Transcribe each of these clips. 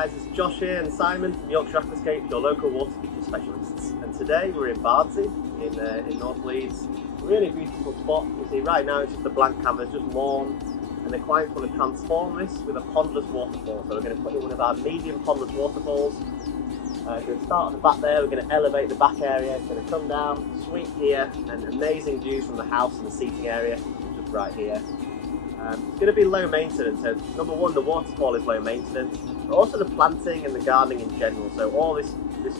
guys, it's Josh here and Simon from Yorkshire Aquascapes, your local water feature specialists. And today we're in Bardsey in North Leeds. Really beautiful spot. You see right now it's just a blank canvas, just lawn. And the clients want to transform this with a Pondless Waterfall. So we're going to put in one of our medium Pondless Waterfalls. We're going to start at the back there, we're going to elevate the back area. It's going to come down, sweep here, and amazing views from the house and the seating area, just right here. It's going to be low maintenance, so number one, the waterfall is low maintenance, but also the planting and the gardening in general. So all this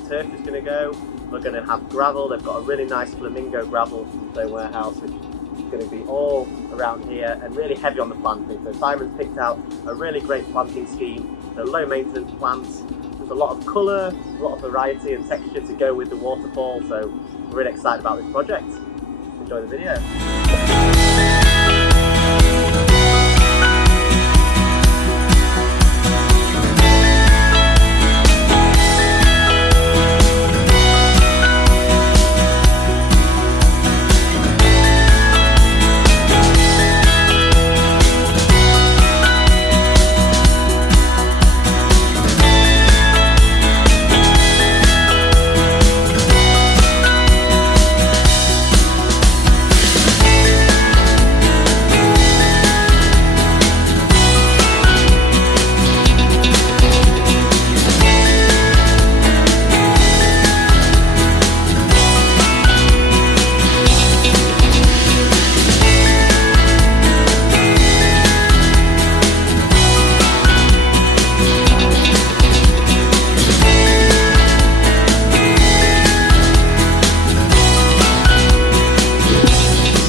turf is going to go. We're going to have gravel. They've got a really nice Flamingo Gravel from their warehouse, which is going to be all around here and really heavy on the planting. So Simon's picked out a really great planting scheme, so low maintenance plants. There's a lot of colour, a lot of variety and texture to go with the waterfall, so we're really excited about this project. Enjoy the video.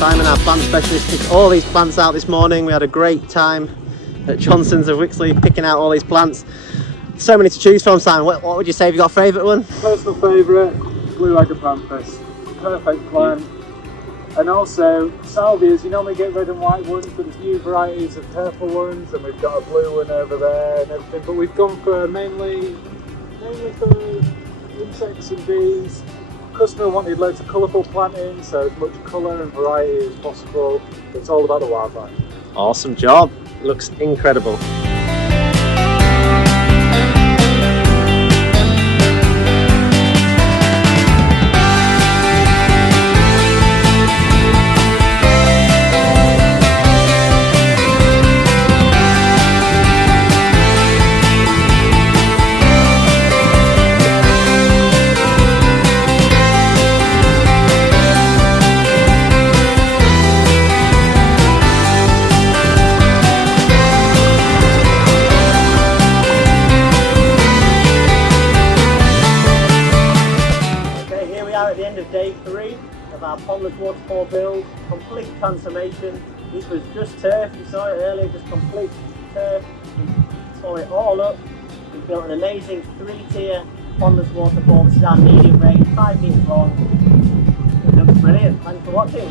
Simon, our plant specialist, picked all these plants out this morning. We had a great time at Johnson's of Wixley picking out all these plants. So many to choose from, Simon. What would you say? Have you got a favourite one? Personal favourite, blue agapanthus. Perfect plant. And also salvias, you normally get red and white ones, but there's new varieties of purple ones, and we've got a blue one over there and everything. But we've gone for mainly for insects and bees. Customer wanted loads of colourful planting, so as much colour and variety as possible. It's all about the wildlife. Awesome job. Looks incredible. At the end of day 3 of our Pondless Waterfall build, complete transformation. This was just turf, you saw it earlier, just complete turf. We tore it all up. We built an amazing 3-tier Pondless Waterfall. This is our medium range, 5 metres long. It looks brilliant. Thanks for watching.